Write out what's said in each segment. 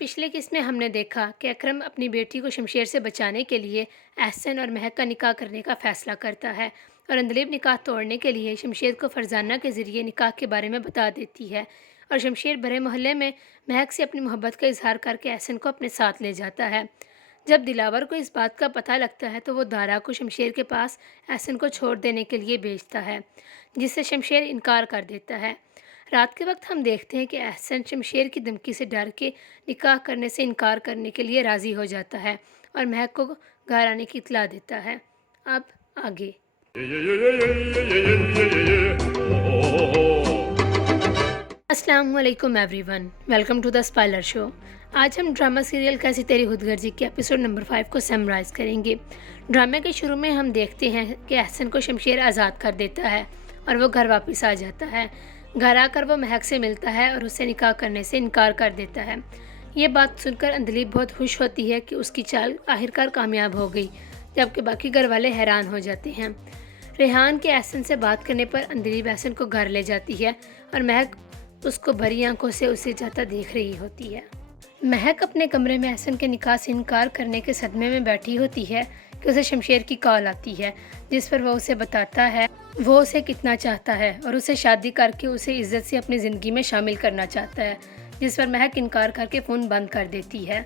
पिछले किस्त में हमने देखा कि अकरम अपनी बेटी को शमशेर से बचाने के लिए एहसन और महक का निकाह करने का फ़ैसला करता है और अंदलीब निकाह तोड़ने के लिए शमशेर को फरजाना के ज़रिए निकाह के बारे में बता देती है और शमशेर भरे मोहल्ले में महक से अपनी मोहब्बत का इजहार करके एहसन को अपने साथ ले जाता है। जब दिलावर को इस बात का पता लगता है तो वो दारा को शमशेर के पास एहसन को छोड़ देने के लिए भेजता है, जिससे शमशेर इनकार कर देता है। रात के वक्त हम देखते हैं कि एहसन शमशेर की धमकी से डर के निकाह करने से इनकार करने के लिए राज़ी हो जाता है और महक को घर आने की इतला देता है। अब आगे। अस्सलाम वालेकुम everyone, welcome to the spoiler show. आज हम ड्रामा सीरियल कैसी तेरी खुदगर्जी के एपिसोड नंबर 5 को समराइज़ करेंगे। ड्रामे के शुरू में हम देखते हैं कि एहसन को शमशेर आज़ाद कर देता है और वो घर वापस आ जाता है। घर आकर वो महक से मिलता है और उससे निकाह करने से इनकार कर देता है। ये बात सुनकर अंदलीब बहुत खुश होती है कि उसकी चाल आखिरकार कामयाब हो गई, जबकि बाकी घर वाले हैरान हो जाते हैं। रेहान के एहसन से बात करने पर अंदलीब एहसन को घर ले जाती है और महक उसको भरी आंखों से उसे जाता देख रही होती है। महक अपने कमरे में एहसन के निकाह से इनकार करने के सदमे में बैठी होती है कि उसे शमशेर की कॉल आती है, जिस पर वो उसे बताता है वो उसे कितना चाहता है और उसे शादी करके उसे इज्जत से अपनी ज़िंदगी में शामिल करना चाहता है, जिस पर महक इनकार करके फ़ोन बंद कर देती है।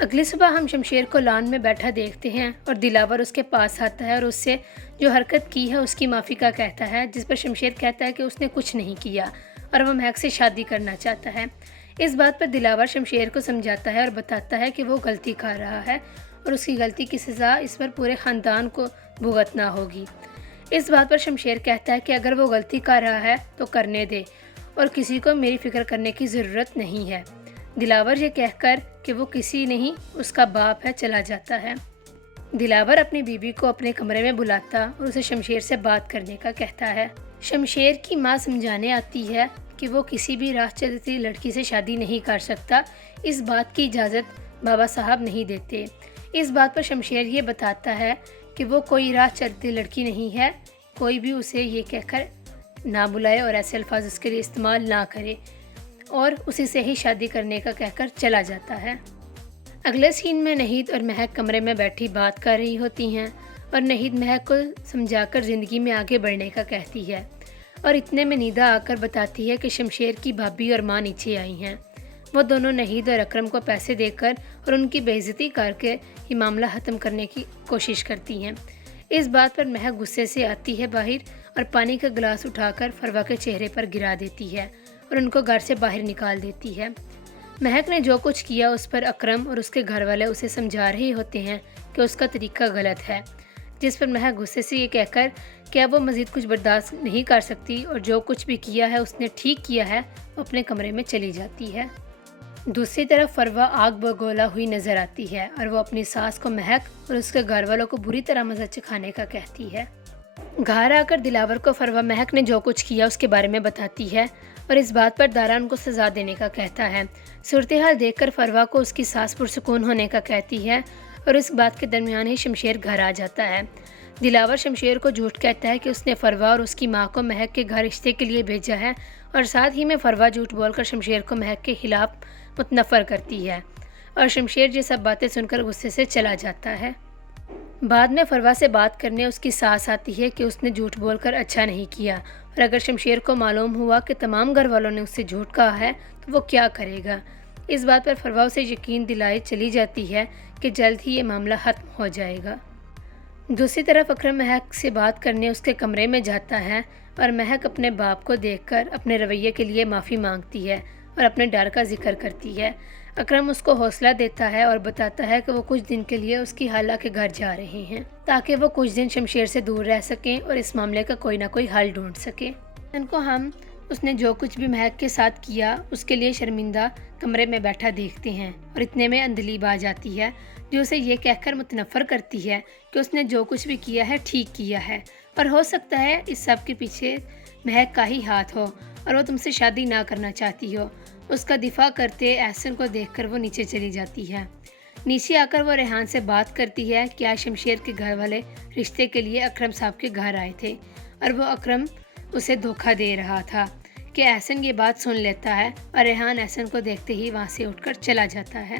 अगली सुबह हम शमशेर को लॉन में बैठा देखते हैं और दिलावर उसके पास आता है और उससे जो हरकत की है उसकी माफ़ी का कहता है, जिस पर शमशेर कहता है कि उसने कुछ नहीं किया और वह महक से शादी करना चाहता है। इस बात पर दिलावर शमशेर को समझाता है और बताता है कि वो गलती कर रहा है और उसकी गलती की सज़ा इस पर पूरे ख़ानदान को भुगतना होगी। इस बात पर शमशेर कहता है कि अगर वो गलती कर रहा है तो करने दे और किसी को मेरी फ़िक्र करने की ज़रूरत नहीं है। दिलावर ये कहकर कि वो किसी नहीं उसका बाप है चला जाता है। दिलावर अपनी बीबी को अपने कमरे में बुलाता और उसे शमशेर से बात करने का कहता है। शमशेर की माँ समझाने आती है कि वो किसी भी राह चलती लड़की से शादी नहीं कर सकता, इस बात की इजाज़त बाबा साहब नहीं देते। इस बात पर शमशेर ये बताता है कि वो कोई राह चलती लड़की नहीं है, कोई भी उसे ये कहकर ना बुलाए और ऐसे अल्फाज उसके लिए इस्तेमाल ना करे और उसी से ही शादी करने का कहकर चला जाता है। अगले सीन में नहीद और महक कमरे में बैठी बात कर रही होती हैं और नहीद महक को समझाकर ज़िंदगी में आगे बढ़ने का कहती है और इतने में नीदा आकर बताती है कि शमशेर की भाभी और माँ नीचे आई हैं। वो दोनों नहीद और अकरम को पैसे देकर और उनकी बेइज्जती करके ये मामला ख़त्म करने की कोशिश करती हैं। इस बात पर महक गुस्से से आती है बाहर और पानी का गिलास उठाकर फरवा के चेहरे पर गिरा देती है और उनको घर से बाहर निकाल देती है। महक ने जो कुछ किया उस पर अकरम और उसके घर वाले उसे समझा रहे होते हैं कि उसका तरीका गलत है, जिस पर महक गुस्से से ये कहकर कि अब वो मज़ीद कुछ बर्दाश्त नहीं कर सकती और जो कुछ भी किया है उसने ठीक किया है, वो अपने कमरे में चली जाती है। दूसरी तरफ फरवा आग बगोला हुई नज़र आती है और वो अपनी सास को महक और उसके घर वालों को बुरी तरह मज़ा चखाने का कहती है। घर आकर दिलावर को फरवा महक ने जो कुछ किया उसके बारे में बताती है और इस बात पर दारा उनको सज़ा देने का कहता है। सूरत हाल देखकर फरवा को उसकी सास पुरसुकून होने का कहती है और इस बात के दरमियान ही शमशेर घर आ जाता है। दिलावर शमशेर को झूठ कहता है कि उसने फरवा और उसकी माँ को महक के घर रिश्ते के लिए भेजा है और साथ ही में फरवा झूठ बोलकर शमशेर को महक के खिलाफ मुतनफ़र करती है और शमशेर ये सब बातें सुनकर गुस्से से चला जाता है। बाद में फरवा से बात करने उसकी सास आती है कि उसने झूठ बोलकर अच्छा नहीं किया और अगर शमशेर को मालूम हुआ कि तमाम घर वालों ने उससे झूठ कहा है तो वो क्या करेगा। इस बात पर फरवा उसे यकीन दिलाए चली जाती है कि जल्द ही ये मामला ख़त्म हो जाएगा। दूसरी तरफ अकरम महक से बात करने उसके कमरे में जाता है और महक अपने बाप को देखकर अपने रवैये के लिए माफ़ी मांगती है और अपने डर का जिक्र करती है। अकरम उसको हौसला देता है और बताता है कि वो कुछ दिन के लिए उसकी खाला के घर जा रहे हैं ताकि वो कुछ दिन शमशेर से दूर रह सकें और इस मामले का कोई ना कोई हल ढूंढ सकें। उनको हम उसने जो कुछ भी महक के साथ किया उसके लिए शर्मिंदा कमरे में बैठा देखते हैं और इतने में अंदलीब आ जाती है जो उसे ये कहकर मुतनफ़र करती है कि उसने जो कुछ भी किया है ठीक किया है और हो सकता है इस सब के पीछे महक का ही हाथ हो और वो तुमसे शादी ना करना चाहती हो। उसका दिफा करते एहसन को देखकर वो नीचे चली जाती है। नीचे आकर वो रेहान से बात करती है कि आज शमशेर के घर वाले रिश्ते के लिए अकरम साहब के घर आए थे और वो अकरम उसे धोखा दे रहा था کہ احسن یہ بات سن لیتا ہے اور ریحان احسن کو دیکھتے ہی وہاں سے اٹھ کر چلا جاتا ہے۔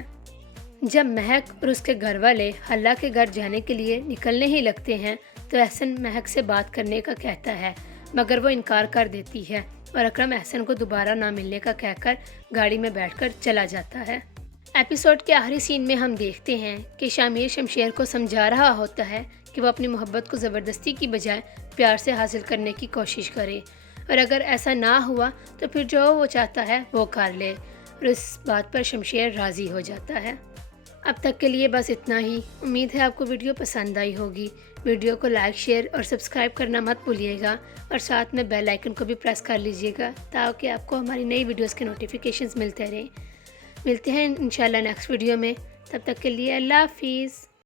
جب مہک اور اس کے گھر والے حلہ کے گھر جانے کے لیے نکلنے ہی لگتے ہیں تو احسن مہک سے بات کرنے کا کہتا ہے، مگر وہ انکار کر دیتی ہے اور اکرم احسن کو دوبارہ نہ ملنے کا کہہ کر گاڑی میں بیٹھ کر چلا جاتا ہے۔ ایپیسوڈ کے آخری سین میں ہم دیکھتے ہیں کہ شامیر شمشیر کو سمجھا رہا ہوتا ہے کہ وہ اپنی محبت کو زبردستی کی بجائے پیار سے حاصل کرنے کی کوشش کرے، اور اگر ایسا نہ ہوا تو پھر جو وہ چاہتا ہے وہ کر لے، اور اس بات پر شمشیر راضی ہو جاتا ہے۔ اب تک کے لیے بس اتنا ہی۔ امید ہے آپ کو ویڈیو پسند آئی ہوگی۔ ویڈیو کو لائک، شیئر اور سبسکرائب کرنا مت بھولیے گا، اور ساتھ میں بیل آئیکن کو بھی پریس کر لیجیے گا تاکہ آپ کو ہماری نئی ویڈیوز کے نوٹیفیکیشنز ملتے رہیں۔ ملتے ہیں انشاءاللہ نیکسٹ ویڈیو میں، تب تک کے لیے اللہ حافظ۔